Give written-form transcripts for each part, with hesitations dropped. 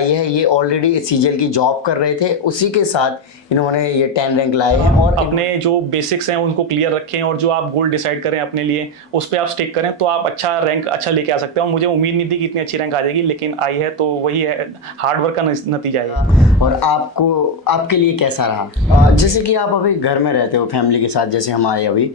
आई है, ये already CGL की जॉब कर रहे थे, उसी के साथ इन्होंने ये 10 रैंक लाए हैं और अपने जो बेसिक्स हैं उनको क्लियर रखें और जो आप गोल डिसाइड करें अपने लिए उस पर आप स्टिक करें तो आप अच्छा रैंक अच्छा लेके आ सकते हैं। और मुझे उम्मीद नहीं थी कि इतनी अच्छी रैंक आ जाएगी, लेकिन आई है तो वही है, हार्ड वर्क का नतीजा है। और आपको आपके लिए कैसा रहा? जैसे कि आप अभी घर में रहते हो फैमिली के साथ, जैसे हम आए अभी,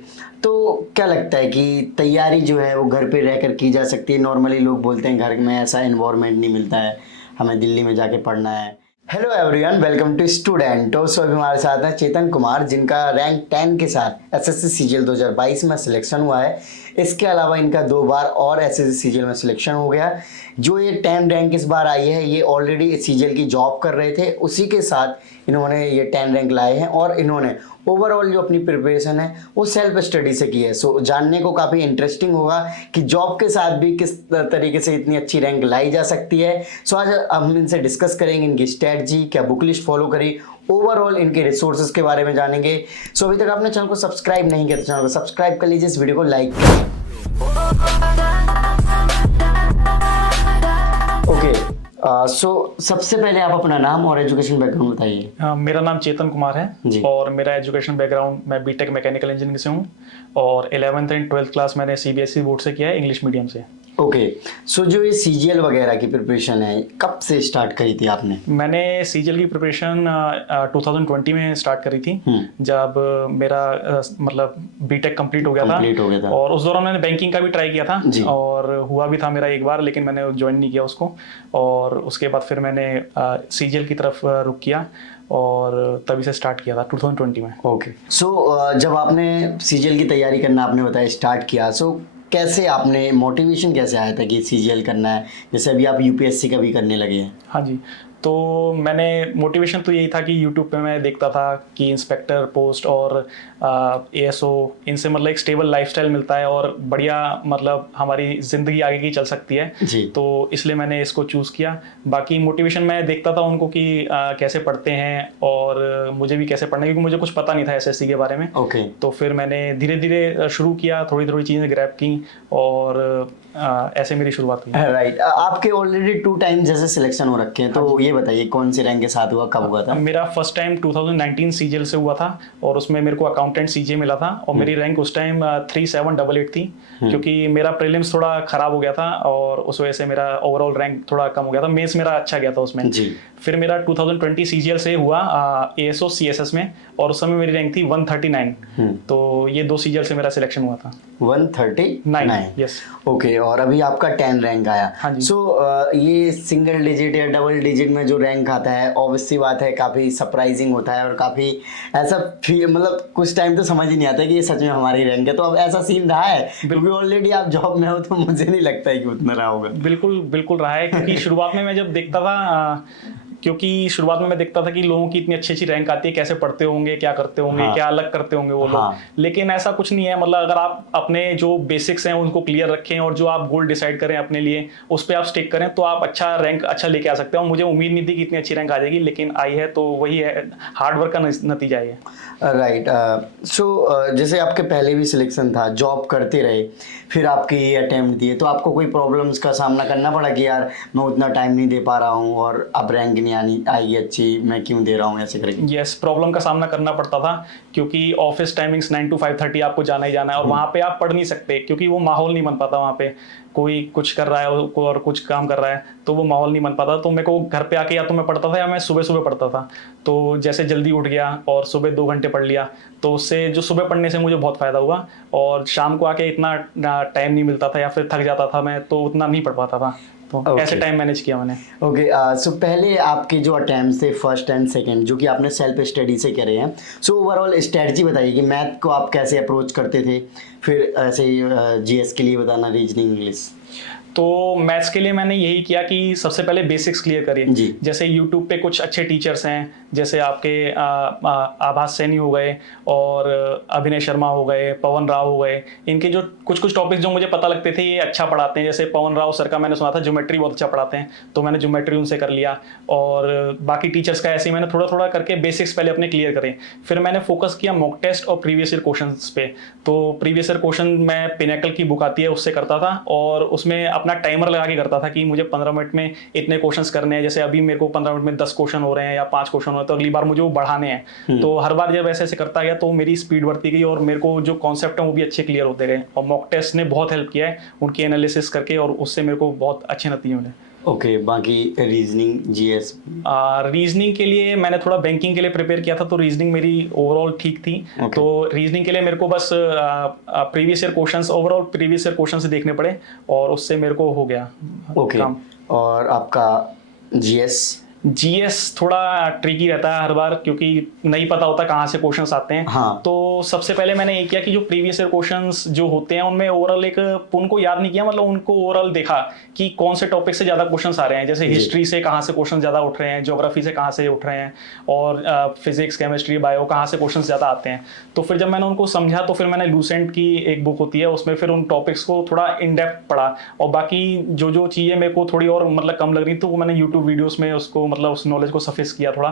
तो क्या लगता है कि तैयारी जो है वो घर पे रहकर की जा सकती है? नॉर्मली लोग बोलते हैं घर में ऐसा इन्वायरमेंट नहीं मिलता है, हमें दिल्ली में जाके पढ़ना है। Hello everyone, welcome to student. So अभी हमारे साथ हैं चेतन कुमार, जिनका रैंक 10 के साथ एसएससी सीजीएल 2022 में सिलेक्शन हुआ है। इसके अलावा इनका 2 बार और एसएससी सीजीएल में सिलेक्शन हो गया। जो ये 10 रैंक इस बार आई है, ये ऑलरेडी सीजीएल की जॉब कर रहे थे, उसी के साथ इन्होंने ये 10 रैंक लाए हैं और इन्होंने ओवरऑल जो अपनी प्रिपरेशन है वो सेल्फ स्टडी से की है। सो जानने को काफ़ी इंटरेस्टिंग होगा कि जॉब के साथ भी किस तरीके से इतनी अच्छी रैंक लाई जा सकती है। सो आज हम इनसे डिस्कस करेंगे इनकी स्ट्रेटजी, क्या बुक लिस्ट फॉलो करी, ओवरऑल इनके रिसोर्सेज के बारे में जानेंगे। सो अभी तक आपने चैनल को सब्सक्राइब नहीं किया तो चैनल को सब्सक्राइब कर लीजिए, इस वीडियो को लाइक करें। ओके, सो सबसे पहले आप अपना नाम और एजुकेशन बैकग्राउंड बताइए। मेरा नाम चेतन कुमार है और मेरा एजुकेशन बैकग्राउंड, मैं बीटेक मैकेनिकल इंजीनियरिंग से हूँ और 11th एंड 12th क्लास मैंने सीबीएसई बोर्ड से किया है, इंग्लिश मीडियम से। ओके, सो जो ये सीजीएल वगैरह की प्रिपरेशन है कब से स्टार्ट करी थी आपने? मैंने सीजीएल की प्रिपरेशन 2020 में स्टार्ट करी थी, जब मेरा मतलब बीटेक कंप्लीट हो गया था और उस दौरान मैंने बैंकिंग का भी ट्राई किया था और हुआ भी था मेरा एक बार, लेकिन मैंने ज्वाइन नहीं किया उसको। और उसके बाद फिर मैंने सीजीएल की तरफ रुख किया और तभी से स्टार्ट किया था 2020 में। ओके, सो जब आपने सीजीएल की तैयारी करना आपने बताया स्टार्ट किया, सो कैसे आपने मोटिवेशन कैसे आया था कि सीजीएल करना है, जैसे अभी आप यूपीएससी का भी करने लगे हैं? हाँ जी, तो मैंने मोटिवेशन तो यही था कि यूट्यूब पे मैं देखता था कि इंस्पेक्टर पोस्ट और एएसओ, इनसे मतलब एक स्टेबल लाइफस्टाइल मिलता है और बढ़िया मतलब हमारी ज़िंदगी आगे की चल सकती है जी। तो इसलिए मैंने इसको चूज़ किया। बाकी मोटिवेशन मैं देखता था उनको कि कैसे पढ़ते हैं और मुझे भी कैसे पढ़ना है, क्योंकि मुझे कुछ पता नहीं था एसएससी के बारे में। ओके, तो फिर मैंने धीरे धीरे शुरू किया, थोड़ी थोड़ी चीज़ें ग्रैब की और ऐसे मेरी शुरुआत हुई। राइट, आपके ऑलरेडी 2 टाइम जैसे सिलेक्शन हो रखे हैं, तो ये बताइए कौन से रैंक के साथ हुआ, कब हुआ था? मेरा फर्स्ट टाइम 2019 सीजीएल से हुआ था और उसमें मेरे को अकाउंटेंट सीजे मिला था और मेरी रैंक उस टाइम 3788 थी, क्योंकि मेरा प्रीलिम्स थोड़ा खराब हो गया था और उस वजह से मेरा ओवरऑल रैंक थोड़ा कम हो गया था। मेंस मेरा अच्छा गया था उसमें जी। फिर मेरा 2020 सीजीएल से हुआ एएसओ सीएसएस में और उस समय मेरी रैंक थी 139। तो ये 2 सीजीएल से मेरा सिलेक्शन हुआ था। 139? यस। ओके, और अभी आपका 10 रैंक आया। हाँ जी। सो ये सिंगल डिजिट या डबल डिजिट में जो रैंक आता है, ऑब्वियस सी बात है काफ़ी सरप्राइजिंग होता है और काफ़ी ऐसा मतलब कुछ टाइम तो समझ ही नहीं आता कि ये सच में हमारी रैंक है। तो अब ऐसा सीन रहा है, क्योंकि ऑलरेडी आप जॉब में हो, तो मुझे नहीं लगता है कि उतना रहा होगा। बिल्कुल बिल्कुल रहा है, क्योंकि शुरुआत में मैं जब देखता था कि लोगों की इतनी अच्छी अच्छी रैंक आती है, कैसे पढ़ते होंगे, क्या करते होंगे, क्या अलग करते होंगे वो लोग। लेकिन ऐसा कुछ नहीं है, मतलब अगर आप अपने जो बेसिक्स हैं उनको क्लियर रखें और जो आप गोल डिसाइड करें अपने लिए उस पर आप स्टिक करें तो आप अच्छा रैंक अच्छा लेके आ सकते हैं। और मुझे उम्मीद नहीं थी कि इतनी अच्छी रैंक आ जाएगी, लेकिन आई है तो वही है, हार्ड वर्क का नतीजा है। राइट, सो जैसे आपके पहले भी सिलेक्शन था, जॉब करते रहे, फिर आपके ये अटेम्प्ट दिए, तो आपको कोई प्रॉब्लम्स का सामना करना पड़ा कि यार मैं उतना टाइम नहीं दे पा रहा हूँ और अब रैंक नहीं आएगी अच्छी, मैं क्यों दे रहा हूँ ऐसे करके? यस, प्रॉब्लम का सामना करना पड़ता था, क्योंकि ऑफिस टाइमिंग्स 9 to 5:30 आपको जाना ही जाना है और वहाँ पे आप पढ़ नहीं सकते, क्योंकि वो माहौल नहीं बन पाता। वहाँ पे कोई कुछ कर रहा है और कुछ काम कर रहा है तो वो माहौल नहीं बन पाता। तो मेरे को घर पे आके या तो मैं पढ़ता था या मैं सुबह सुबह पढ़ता था। तो जैसे जल्दी उठ गया और सुबह 2 घंटे पढ़ लिया, तो उससे जो सुबह पढ़ने से मुझे बहुत फ़ायदा हुआ और शाम को आके इतना टाइम नहीं मिलता था या फिर थक जाता था मैं, तो उतना नहीं पढ़ पाता था। तो ऐसे टाइम मैनेज किया मैंने। ओके, सो पहले आपके जो अटेम्प्ट्स थे फर्स्ट एंड सेकंड, जो कि आपने सेल्फ स्टडी से करे हैं, सो ओवरऑल स्ट्रेटजी बताइए कि मैथ को आप कैसे अप्रोच करते थे, फिर ऐसे ही जीएस के लिए बताना, रीजनिंग, इंग्लिश। तो मैथ्स के लिए मैंने यही किया कि सबसे पहले बेसिक्स क्लियर करिए। जैसे यूट्यूब पे कुछ अच्छे टीचर्स हैं, जैसे आपके आभास सैनी हो गए और अभिनय शर्मा हो गए, पवन राव हो गए। इनके जो कुछ टॉपिक्स जो मुझे पता लगते थे ये अच्छा पढ़ाते हैं। जैसे पवन राव सर का मैंने सुना था ज्योमेट्री बहुत अच्छा पढ़ाते हैं, तो मैंने ज्योमेट्री उनसे कर लिया। और बाकी टीचर्स का ऐसे ही मैंने थोड़ा थोड़ा करके बेसिक्स पहले अपने क्लियर करे। फिर मैंने फोकस किया मॉक टेस्ट और प्रीवियस ईयर क्वेश्चन पे। तो प्रीवियस ईयर क्वेश्चन मैं पिनेकल की बुक आती है उससे करता था और उसमें उसमें अपना टाइमर लगा के करता था कि मुझे 15 मिनट में इतने क्वेश्चंस करने हैं। जैसे अभी मेरे को 15 मिनट में 10 क्वेश्चन हो रहे हैं या 5 क्वेश्चन हो रहे हैं, तो अगली बार मुझे वो बढ़ाने हैं। तो हर बार जब ऐसे ऐसे करता गया तो मेरी स्पीड बढ़ती गई और मेरे को जो कॉन्सेप्ट है वो भी अच्छे क्लियर होते गए। और मॉक टेस्ट ने बहुत हेल्प किया है उनकी एनालिसिस करके, और उससे मेरे को बहुत अच्छे नतीजे मिले। ओके, बाकी रीजनिंग, जीएस? रीजनिंग के लिए मैंने थोड़ा बैंकिंग के लिए प्रिपेयर किया था, तो रीजनिंग मेरी ओवरऑल ठीक थी। तो रीजनिंग के लिए मेरे को बस previous year questions, overall previous year questions देखने पड़े और उससे मेरे को हो गया काम। और आपका जीएस? जीएस थोड़ा ट्रिकी रहता है हर बार, क्योंकि नहीं पता होता कहाँ से क्वेश्चंस आते हैं। हाँ। तो सबसे पहले मैंने ये किया कि जो प्रीवियस ईयर क्वेश्चंस जो होते हैं उनमें ओवरऑल उनको याद नहीं किया, मतलब उनको ओवरऑल देखा कि कौन से टॉपिक से ज़्यादा क्वेश्चंस आ रहे हैं। जैसे हिस्ट्री से कहाँ से क्वेश्चन ज़्यादा उठ रहे हैं, ज्योग्राफी से कहाँ से उठ रहे हैं, और फिजिक्स, केमिस्ट्री, बायो कहाँ से क्वेश्चन ज़्यादा आते हैं। तो फिर जब मैंने उनको समझा तो फिर मैंने लूसेंट की एक बुक होती है, उसमें फिर उन टॉपिक्स को थोड़ा इन डेप्थ पढ़ा, और बाकी जो जो चीज़ें मेरे को थोड़ी और मतलब कम लग रही तो वो मैंने यूट्यूब वीडियोज़ में उसको मतलब उस नॉलेज को सफिस किया थोड़ा।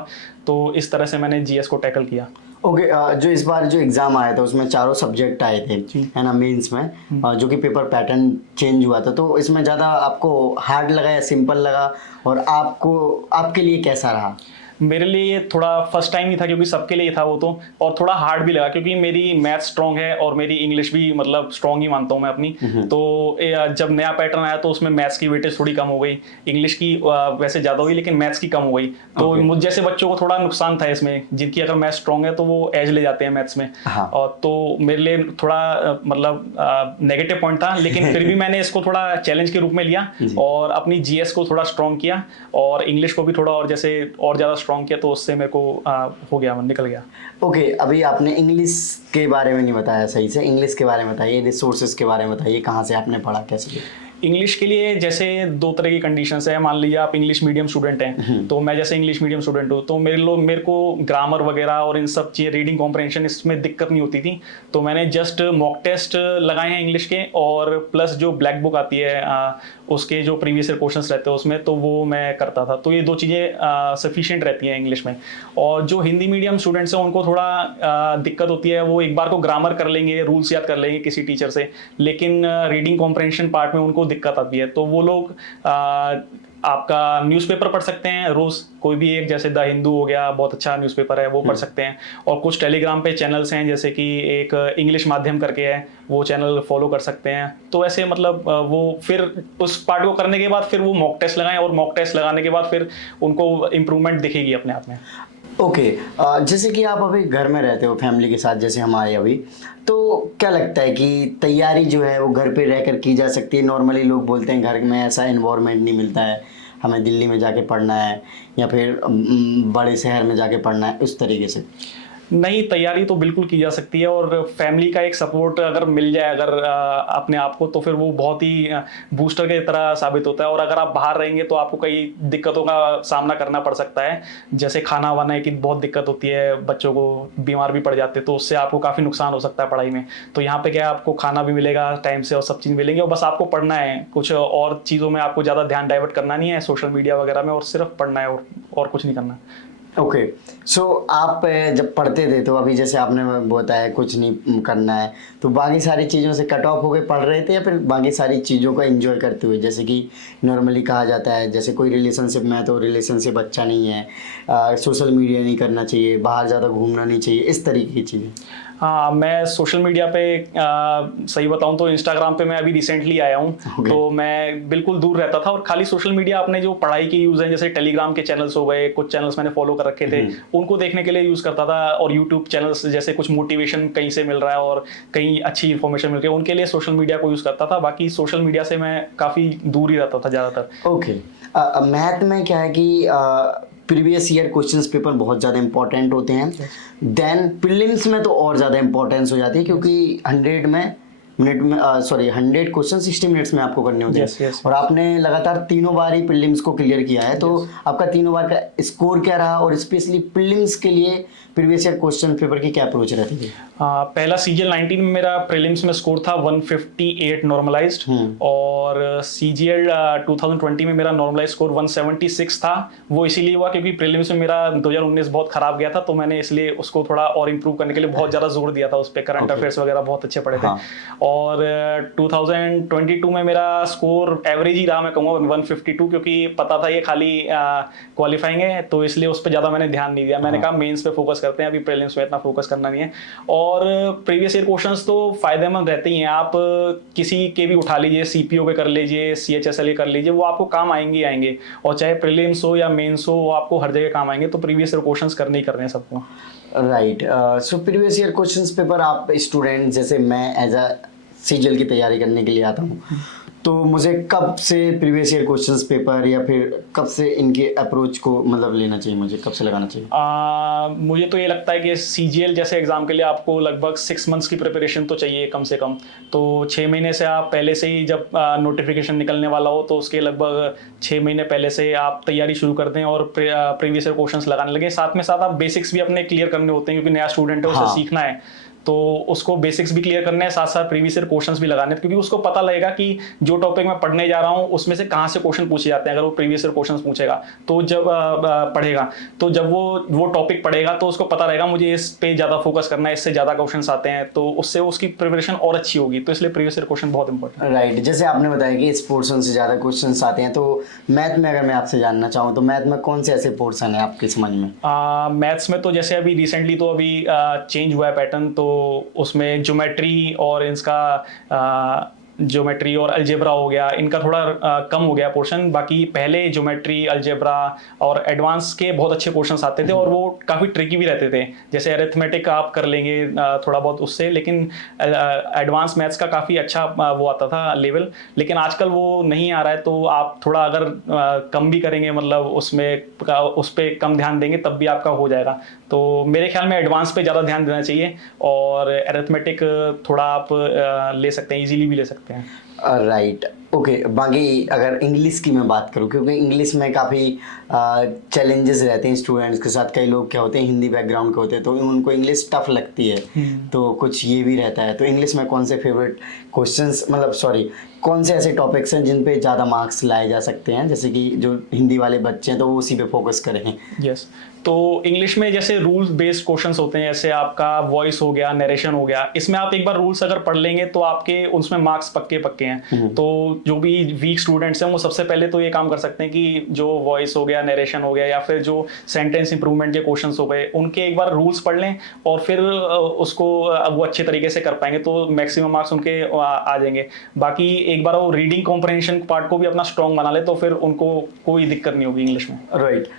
तो इस तरह से मैंने जीएस को टैकल किया। ओके, जो इस बार जो एग्जाम आया था उसमें चारों सब्जेक्ट आए थे, है ना, मेंस में, जो कि पेपर पैटर्न चेंज हुआ था, तो इसमें ज़्यादा आपको हार्ड लगा या सिंपल लगा, और आपको आपके लिए कैसा रहा? मेरे लिए थोड़ा फर्स्ट टाइम ही था, क्योंकि सबके लिए था वो तो, और थोड़ा हार्ड भी लगा क्योंकि मेरी मैथ स्ट्रॉन्ग है और मेरी इंग्लिश भी मतलब स्ट्रॉन्ग ही मानता हूँ मैं अपनी। तो जब नया पैटर्न आया तो उसमें मैथ्स की वेटेज थोड़ी कम हो गई, इंग्लिश की वैसे ज़्यादा हुई लेकिन मैथ्स की कम हो गई। तो मुझ जैसे बच्चों को थोड़ा नुकसान था इसमें, जिनकी अगर मैथ्स स्ट्रॉन्ग है तो वो एज ले जाते हैं मैथ्स में। हाँ। और तो मेरे लिए थोड़ा मतलब नेगेटिव पॉइंट था, लेकिन फिर भी मैंने इसको थोड़ा चैलेंज के रूप में लिया और अपनी जीएस को थोड़ा स्ट्रॉन्ग किया और इंग्लिश को भी थोड़ा और जैसे और ज़्यादा स्ट्रॉन्ग किया, तो उससे मेरे को हो गया, निकल गया। ओके, अभी आपने इंग्लिश के बारे में नहीं बताया सही से, इंग्लिश के बारे में बताइए, रिसोर्सेज के बारे में बताइए, कहाँ से आपने पढ़ा, कैसे? इंग्लिश के लिए जैसे दो तरह की कंडीशंस है। मान लीजिए आप इंग्लिश मीडियम स्टूडेंट हैं, तो मैं जैसे इंग्लिश मीडियम स्टूडेंट हूँ, तो मेरे को ग्रामर वगैरह और इन सब चीज़ें, रीडिंग कॉम्प्रहेंशन, इसमें दिक्कत नहीं होती थी। तो मैंने जस्ट मॉक टेस्ट लगाए हैं इंग्लिश के, और प्लस जो ब्लैक बुक आती है उसके जो प्रीवियस ईयर क्वेश्चंस रहते हैं उसमें, तो वो मैं करता था। तो ये दो चीज़ें सफिशिएंट रहती हैं इंग्लिश में। और जो हिंदी मीडियम स्टूडेंट्स हैं उनको थोड़ा दिक्कत होती है, वो एक बार को ग्रामर कर लेंगे, रूल्स याद कर लेंगे किसी टीचर से, लेकिन रीडिंग कॉम्प्रहेंशन पार्ट में उनको दिक्कत आती है। तो वो लोग आपका न्यूज़पेपर पढ़ सकते हैं रोज़, कोई भी एक, जैसे द हिंदू हो गया, बहुत अच्छा न्यूज़पेपर है, वो पढ़ सकते हैं। और कुछ टेलीग्राम पे चैनल्स हैं, जैसे कि एक इंग्लिश माध्यम करके है, वो चैनल फॉलो कर सकते हैं। तो ऐसे मतलब वो फिर उस पार्ट को करने के बाद फिर वो मॉक टेस्ट लगाएं, और मॉक टेस्ट लगाने के बाद फिर उनको इम्प्रूवमेंट दिखेगी अपने आप में। ओके, जैसे कि आप अभी घर में रहते हो फैमिली के साथ, जैसे हम आए अभी, तो क्या लगता है कि तैयारी जो है वो घर पे रहकर की जा सकती है? नॉर्मली लोग बोलते हैं घर में ऐसा एनवायरनमेंट नहीं मिलता है, हमें दिल्ली में जाके पढ़ना है या फिर बड़े शहर में जाके पढ़ना है, उस तरीके से। नहीं, तैयारी तो बिल्कुल की जा सकती है, और फैमिली का एक सपोर्ट अगर मिल जाए अगर अपने आप को, तो फिर वो बहुत ही बूस्टर की तरह साबित होता है। और अगर आप बाहर रहेंगे तो आपको कई दिक्कतों का सामना करना पड़ सकता है, जैसे खाना वाना की बहुत दिक्कत होती है, बच्चों को बीमार भी पड़ जाते हैं, तो उससे आपको काफ़ी नुकसान हो सकता है पढ़ाई में। तो यहाँ पे क्या है, आपको खाना भी मिलेगा टाइम से और सब चीज़ मिलेंगी, और बस आपको पढ़ना है, कुछ और चीज़ों में आपको ज़्यादा ध्यान डाइवर्ट करना नहीं है, सोशल मीडिया वगैरह में, और सिर्फ पढ़ना है और कुछ नहीं करना। ओके, सो आप जब पढ़ते थे तो अभी जैसे आपने बताया कुछ नहीं करना है, तो बाकी सारी चीज़ों से कट ऑफ होकर पढ़ रहे थे या फिर बाकी सारी चीज़ों को एंजॉय करते हुए? जैसे कि नॉर्मली कहा जाता है, जैसे कोई रिलेशनशिप में है तो रिलेशनशिप अच्छा नहीं है, सोशल मीडिया नहीं करना चाहिए, बाहर ज़्यादा घूमना नहीं चाहिए, इस तरीके की चीज़ें। हाँ, मैं सोशल मीडिया पे सही बताऊं तो इंस्टाग्राम पे मैं अभी रिसेंटली आया हूँ। तो मैं बिल्कुल दूर रहता था, और खाली सोशल मीडिया अपने जो पढ़ाई के यूज़ हैं, जैसे टेलीग्राम के चैनल्स हो गए, कुछ चैनल्स मैंने फॉलो कर रखे थे, उनको देखने के लिए यूज़ करता था। और यूट्यूब चैनल्स जैसे कुछ मोटिवेशन कहीं से मिल रहा है और कहीं अच्छी इन्फॉर्मेशन मिल रही है, उनके लिए सोशल मीडिया को यूज़ करता था। बाकी सोशल मीडिया से मैं काफ़ी दूर ही रहता था ज़्यादातर। ओके, मैथ में क्या है कि प्रीवियस ईयर क्वेश्चंस पेपर बहुत ज़्यादा इंपॉर्टेंट होते हैं, देन प्रीलिम्स में तो और ज़्यादा इंपॉर्टेंस हो जाती है, क्योंकि 100 क्वेश्चन 60 मिनट्स में आपको करने होते हैं। और आपने लगातार तीनों बार ही प्रीलिम्स को क्लियर किया है, तो आपका तीनों बार का स्कोर क्या रहा, और स्पेशली प्रीलिम्स के लिए प्रीवियस ईयर क्वेश्चन पेपर की क्या अप्रोच रहती थी? पहला CGL 19 में मेरा प्रीलिम्स में स्कोर था 158 नॉर्मलाइज्ड, और CGL 2020 में मेरा नॉर्मलाइज स्कोर 176 था। वो इसीलिए हुआ क्योंकि प्रीलिम्स में मेरा 2019 बहुत खराब गया था, तो मैंने इसलिए उसको थोड़ा और इम्प्रूव करने के लिए बहुत ज़्यादा जोर दिया था उस पर, करंट अफेयर्स वगैरह बहुत अच्छे पढ़े थे। और 2022 में मेरा स्कोर एवरेज ही रहा, मैं कहूँगा 152, क्योंकि पता था ये खाली क्वालिफाइंग है, तो इसलिए उस पर ज़्यादा मैंने ध्यान नहीं दिया। मैंने कहा मेंस पे फोकस करते हैं, अभी प्रीलिम्स में इतना फोकस करना नहीं है। और प्रीवियस ईयर क्वेश्चंस तो फायदेमंद रहते ही हैं। आप किसी के भी उठा लीजिए, सीपीओ के कर लीजिए, CHSL के कर लीजिए, वो आपको काम आएंगे ही आएंगे। और चाहे प्रीलिम्स हो या मेंस हो, वो आपको हर जगह काम आएंगे। तो प्रीवियस ईयर क्वेश्चंस करने ही करने हैं सबको। Right. So previous year questions paper आप स्टूडेंट, जैसे मैं एज अ सीजीएल की तैयारी करने के लिए आता हूँ, तो मुझे कब से प्रीवियस ईयर क्वेश्चंस पेपर या फिर कब से इनके अप्रोच को मतलब लेना चाहिए, मुझे कब से लगाना चाहिए? मुझे तो ये लगता है कि CGL जैसे एग्ज़ाम के लिए आपको लगभग 6 मंथ्स की प्रिपरेशन तो चाहिए कम से कम। तो 6 महीने से आप पहले से ही, जब नोटिफिकेशन निकलने वाला हो तो उसके लगभग 6 महीने पहले से आप तैयारी शुरू कर दें और प्रीवियस ईयर क्वेश्चंस लगाने लगे। साथ में साथ आप बेसिक्स भी अपने क्लियर करने होते हैं, क्योंकि नया स्टूडेंट है, उसे हाँ। सीखना है, तो उसको बेसिक्स भी क्लियर करने हैं, साथ साथ प्रीवियस ईयर क्वेश्चंस भी लगाने हैं, क्योंकि उसको पता लगेगा कि जो टॉपिक मैं पढ़ने जा रहा हूँ उसमें से कहाँ से क्वेश्चन पूछे जाते हैं। अगर वो प्रीवियस ईयर क्वेश्चंस पूछेगा तो जब पढ़ेगा, तो जब वो टॉपिक पढ़ेगा तो उसको पता रहेगा मुझे इस पे ज़्यादा फोकस करना है, इससे ज़्यादा क्वेश्चन आते हैं, तो उससे उसकी प्रिपरेशन और अच्छी होगी। तो इसलिए प्रीवियस ईयर क्वेश्चन बहुत इंपॉर्टेंट है। राइट। जैसे आपने बताया कि इस पोर्शन से ज़्यादा क्वेश्चंस आते हैं, तो मैथ में अगर मैं आपसे जानना चाहूँ तो मैथ में कौन से ऐसे पोर्शन है आपकी समझ में? मैथ्स में तो जैसे अभी रिसेंटली तो अभी चेंज हुआ है पैटर्न, तो उसमें ज्योमेट्री और इसका ज्योमेट्री और अलजेब्रा हो गया, इनका थोड़ा कम हो गया पोर्शन। बाकी पहले ज्योमेट्री, अलजेब्रा और एडवांस के बहुत अच्छे क्वेश्चंस आते थे, और वो काफ़ी ट्रिकी भी रहते थे। जैसे अरिथमेटिक आप कर लेंगे थोड़ा बहुत उससे, लेकिन एडवांस मैथ्स का काफ़ी अच्छा वो आता था लेवल। लेकिन आजकल वो नहीं आ रहा है, तो आप थोड़ा अगर कम भी करेंगे, मतलब उस पर कम ध्यान देंगे, तब भी आपका हो जाएगा। तो मेरे ख्याल में एडवांस पे ज़्यादा ध्यान देना चाहिए, और अरिथमेटिक थोड़ा आप ले सकते हैं, इजीली भी ले सकते हैं। राइट। ओके। बाकी अगर इंग्लिश की मैं बात करूँ, क्योंकि इंग्लिश में काफ़ी चैलेंजेस रहते हैं स्टूडेंट्स के साथ। कई लोग क्या होते हैं, हिंदी बैकग्राउंड के होते हैं, तो उनको इंग्लिश टफ लगती है, तो कुछ ये भी रहता है। तो इंग्लिश में कौन से फेवरेट क्वेश्चंस, मतलब सॉरी, कौन से ऐसे टॉपिक्स हैं जिन पे ज़्यादा मार्क्स लाए जा सकते हैं, जैसे कि जो हिंदी वाले बच्चे हैं तो वो उसी पे फोकस करें? यस। तो इंग्लिश में जैसे रूल्स बेस्ड क्वेश्चंस होते हैं, जैसे आपका वॉइस हो गया, नरेशन हो गया, इसमें आप एक बार रूल्स अगर पढ़ लेंगे तो आपके उसमें मार्क्स पक्के पक्के हैं। तो जो भी वीक स्टूडेंट्स हैं वो सबसे पहले तो ये काम कर सकते हैं कि जो वॉइस हो गया, नरेशन हो गया, या फिर जो सेंटेंस इंप्रूवमेंट के क्वेश्चंस हो गए, उनके एक बार रूल्स पढ़ लें, और फिर उसको वो अच्छे तरीके से कर पाएंगे, तो मैक्सिमम मार्क्स उनके आ जाएंगे। बाकी एक बार वो रीडिंग कॉम्प्रहेंशन पार्ट को भी अपना स्ट्रॉन्ग बना ले, तो फिर उनको कोई दिक्कत नहीं होगी इंग्लिश में। राइट।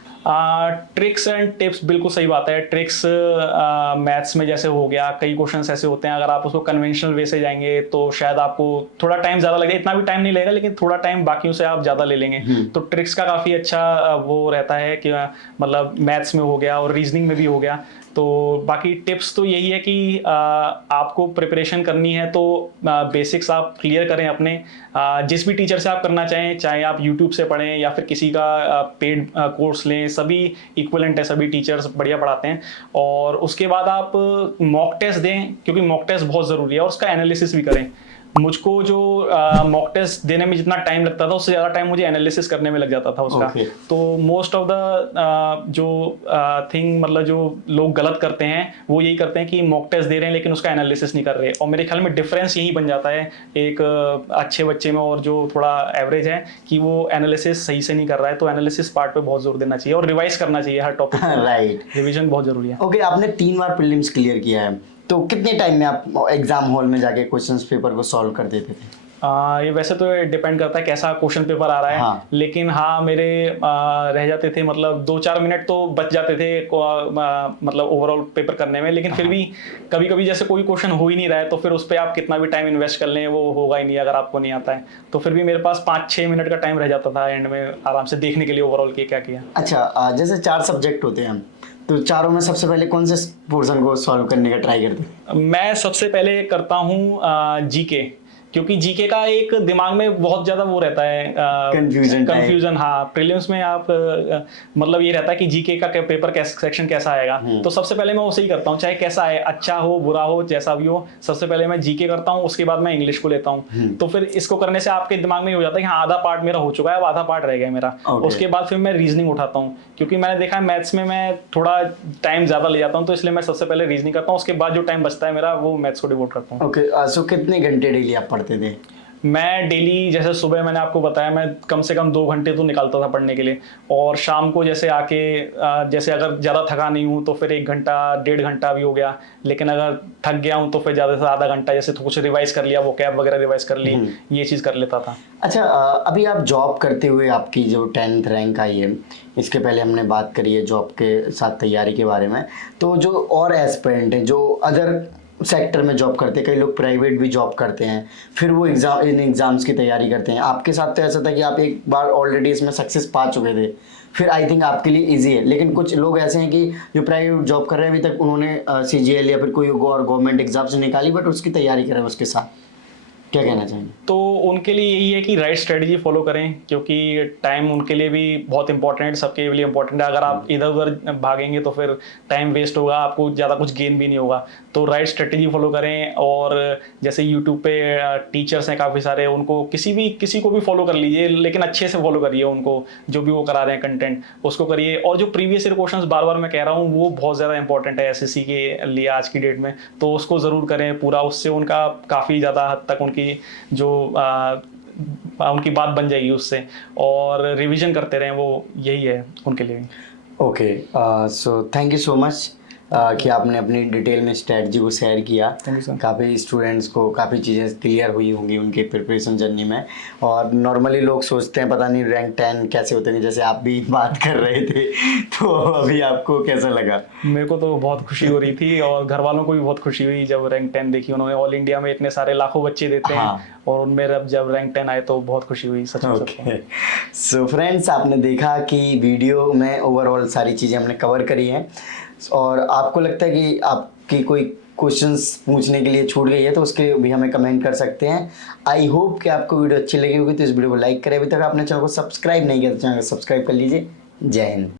ट्रिक्स एंड टिप्स, बिल्कुल सही बात है। ट्रिक्स मैथ्स में जैसे हो गया, कई क्वेश्चंस ऐसे होते हैं, अगर आप उसको कन्वेंशनल वे से जाएंगे तो शायद आपको थोड़ा टाइम ज़्यादा लगेगा। इतना भी टाइम नहीं लगेगा, लेकिन थोड़ा टाइम बाकियों से आप ज़्यादा ले लेंगे। तो ट्रिक्स का काफ़ी अच्छा वो रहता है कि मतलब मैथ्स में हो गया और रीजनिंग में भी हो गया। तो बाकी टिप्स तो यही है कि आपको प्रिपरेशन करनी है तो बेसिक्स आप क्लियर करें अपने। जिस भी टीचर से आप करना चाहें, चाहे आप यूट्यूब से पढ़ें या फिर किसी का पेड कोर्स लें, सभी इक्विवेलेंट है, सभी टीचर्स बढ़िया पढ़ाते हैं। और उसके बाद आप मॉक टेस्ट दें, क्योंकि मॉक टेस्ट बहुत ज़रूरी है, और उसका एनालिसिस भी करें। मुझको जो मॉक टेस्ट देने में जितना टाइम लगता था, उससे ज़्यादा टाइम मुझे एनालिसिस करने में लग जाता था उसका। तो मोस्ट ऑफ द जो थिंग, मतलब जो लोग गलत करते हैं, वो यही करते हैं कि मॉक टेस्ट दे रहे हैं लेकिन उसका एनालिसिस नहीं कर रहे। और मेरे ख्याल में डिफरेंस यही बन जाता है एक अच्छे बच्चे में और जो थोड़ा एवरेज है, कि वो एनालिसिस सही से नहीं कर रहा है। तो एनालिसिस पार्ट पे बहुत जोर देना चाहिए और रिवाइज करना चाहिए हर टॉपिक। राइट। रिविजन बहुत जरूरी है। ओके। आपने 3 बार प्रीलिम्स क्लियर किया है, तो कितने टाइम में आप एग्जाम हॉल में जाके क्वेश्चंस पेपर को सॉल्व कर देते थे? ये वैसे तो डिपेंड करता है कैसा क्वेश्चन पेपर आ रहा है। हाँ। लेकिन हाँ, मेरे रह जाते थे, मतलब 2-4 मिनट तो बच जाते थे मतलब ओवरऑल पेपर करने में। लेकिन फिर भी कभी कभी जैसे कोई क्वेश्चन हो ही नहीं रहा है, तो फिर उस पर आप कितना भी टाइम इन्वेस्ट कर लें, वो होगा ही नहीं अगर आपको नहीं आता है। तो फिर भी मेरे पास 5-6 मिनट का टाइम रह जाता था एंड में आराम से देखने के लिए ओवरऑल क्या किया। अच्छा, जैसे 4 सब्जेक्ट होते हैं, तो चारों में सबसे पहले कौन से पोर्शन को सॉल्व करने का ट्राई करते हैं? मैं सबसे पहले करता हूँ जीके, क्योंकि जीके का एक दिमाग में बहुत ज्यादा वो रहता है कंफ्यूजन। हाँ, प्रीलिम्स में आप मतलब ये रहता है कि जीके का पेपर सेक्शन कैसा आएगा, तो सबसे पहले मैं उसे ही करता हूँ, चाहे कैसा आए, अच्छा हो बुरा हो जैसा भी हो, सबसे पहले मैं जीके करता हूँ, उसके बाद मैं इंग्लिश को लेता हूँ। तो फिर इसको करने से आपके दिमाग में हो जाता है कि हाँ आधा पार्ट मेरा हो चुका है, अब आधा पार्ट रह गया मेरा। उसके बाद फिर मैं रीजनिंग उठाता हूँ, क्योंकि मैंने देखा है मैथ्स में मैं थोड़ा टाइम ज्यादा ले जाता हूँ, तो इसलिए मैं सबसे पहले रीजनिंग करता हूँ, उसके बाद जो टाइम बचता है मेरा वो मैथ्स को डिवोट करता हूँ। ओके, सो कितने घंटे डेली आप पढ़ते थे? मैं डेली, जैसे सुबह मैंने आपको बताया, मैं कम से कम 2 घंटे तो निकालता था पढ़ने के लिए, और शाम को जैसे आके जैसे अगर ज़्यादा थका नहीं हूँ तो फिर 1 घंटा 1.5 घंटा भी हो गया, लेकिन अगर थक गया हूँ तो फिर ज़्यादा से आधा घंटा, जैसे तो कुछ रिवाइज कर लिया, वो कैब वगैरह रिवाइज कर ली, ये चीज़ कर लेता था। अच्छा, अभी आप जॉब करते हुए आपकी जो 10th रैंक आई है, इसके पहले हमने बात करी है जॉब के साथ तैयारी के बारे में, तो जो और एस्पिरेंट हैं जो अदर सेक्टर में जॉब करते हैं, कई लोग प्राइवेट भी जॉब करते हैं, फिर वो इन एग्ज़ाम्स की तैयारी करते हैं, आपके साथ तो ऐसा था कि आप एक बार ऑलरेडी इसमें सक्सेस पा चुके थे, फिर आई थिंक आपके लिए इजी है। लेकिन कुछ लोग ऐसे हैं कि जो प्राइवेट जॉब कर रहे हैं, अभी तक उन्होंने CGL या फिर कोई और गवर्नमेंट एग्जाम से निकाली, बट उसकी तैयारी कर रहे हैं उसके साथ, क्या कहना चाहेंगे? तो उनके लिए यही है कि राइट स्ट्रेटजी फॉलो करें, क्योंकि टाइम उनके लिए भी बहुत इंपॉर्टेंट है, सबके लिए इंपॉर्टेंट है। अगर आप इधर उधर भागेंगे तो फिर टाइम वेस्ट होगा, आपको ज़्यादा कुछ गेन भी नहीं होगा। तो राइट स्ट्रेटजी फॉलो करें, और जैसे यूट्यूब पे टीचर्स हैं काफ़ी सारे, उनको किसी को भी फॉलो कर लीजिए, लेकिन अच्छे से फॉलो करिए उनको, जो भी वो करा रहे हैं कंटेंट उसको करिए। और जो प्रीवियस ईयर क्वेश्चंस बार बार मैं कह रहा हूँ वो बहुत ज़्यादा इंपॉर्टेंट है SSC के लिए आज की डेट में, तो उसको ज़रूर करें पूरा, उससे उनका काफ़ी ज़्यादा हद तक उनकी जो उनकी बात बन जाएगी उससे, और रिवीजन करते रहें, वो यही है उनके लिए। Okay, so thank you so much कि आपने अपनी डिटेल में स्ट्रेटजी को शेयर किया। Thank you sir. काफ़ी स्टूडेंट्स को काफ़ी चीज़ें क्लियर हुई होंगी उनके प्रिपरेशन जर्नी में, और नॉर्मली लोग सोचते हैं पता नहीं रैंक 10 कैसे होते हैं, जैसे आप भी बात कर रहे थे, तो अभी आपको कैसा लगा? मेरे को तो बहुत खुशी हो रही थी, और घर वालों को भी बहुत खुशी हुई जब रैंक 10 देखी उन्होंने। ऑल इंडिया में इतने सारे लाखों बच्चे देते हैं, और उनमें जब रैंक 10 आए तो बहुत खुशी हुई सच में। ओके, सो फ्रेंड्स, आपने देखा कि वीडियो में ओवरऑल सारी चीज़ें हमने कवर करी हैं, और आपको लगता है कि आपकी कोई क्वेश्चंस पूछने के लिए छूट गई है तो उसके लिए भी हमें कमेंट कर सकते हैं। आई होप कि आपको वीडियो अच्छी लगी होगी, तो इस वीडियो को लाइक करें। अभी तक आपने चैनल को सब्सक्राइब नहीं किया तो चैनल को सब्सक्राइब कर लीजिए। जय हिंद।